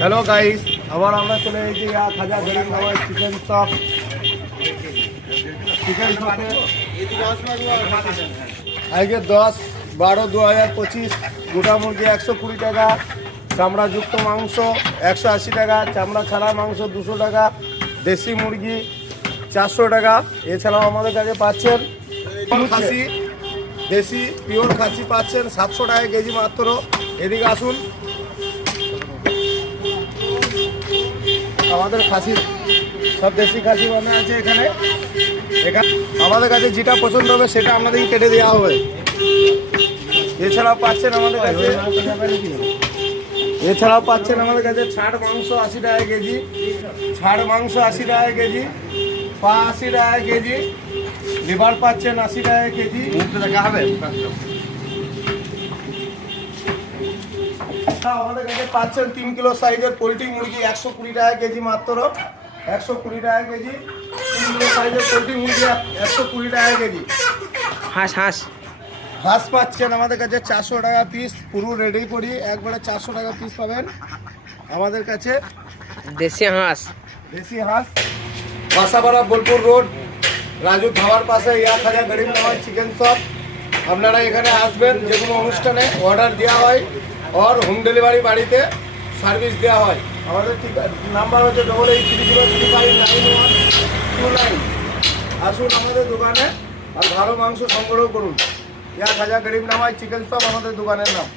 Hello guys, আবার আমরা চলে এসেছি খাজা গরিব নামাজ চিকেন শপ। চিকেন শপে আজকে 10/12/2025 গোটা মুরগি 120 টাকা, চামড়াযুক্ত মাংস 180 টাকা, চামড়া ছাড়া মাংস 200 টাকা, দেশি মুরগি 400 টাকা। এছাড়াও আমাদের কাছে পাচ্ছেন খাসি, দেশি পিওর খাসি পাচ্ছেন 700 টাকা কেজি মাত্র। এদিকে আসুন, আমাদের খাসি সব দেশি খাসি বানা আছে এখানে। আমাদের কাছে যেটা পছন্দ হবে সেটা আপনাদেরকে কেটে দেওয়া হবে। এছাড়াও পাচ্ছেন আমাদের কাছে ছাড় মাংস 80 টাকা কেজি, ছাড় মাংস 80 টাকা কেজি, পা 80 টাকা কেজি, লিভার পাচ্ছেন 80 টাকা কেজি। আমাদের কাছে পাচ্ছেন 3 কিলো সাইজের পোলট্রি মুরগি 120 টাকা কেজি মাত্র। 120 টাকা কেজি 3 কিলো সাইজের পোলট্রি মুরগি 120 টাকা কেজি। হাঁস পাচ্ছেন আমাদের কাছে 400 টাকা পিস, পুরো রেডি করি একবারে 400 টাকা পিস পাবেন আমাদের কাছে। দেশি হাঁস বাসাপাড়া বোলপুর রোড, রাজু ধাবার পাশে খাজা গরিব নামাজ চিকেন শপ। আপনারা এখানে আসবেন, যে কোনো অনুষ্ঠানে অর্ডার দেওয়া হয় আর হোম ডেলিভারি বাড়িতে সার্ভিস দেওয়া হয়। আমাদের নাম্বার হচ্ছে 8803599129। আসুন আমাদের দোকানে আর ভালো মাংস সংগ্রহ করুন। খাজা গরিব নামাজ চিকেন শপ আমাদের দোকানের নাম।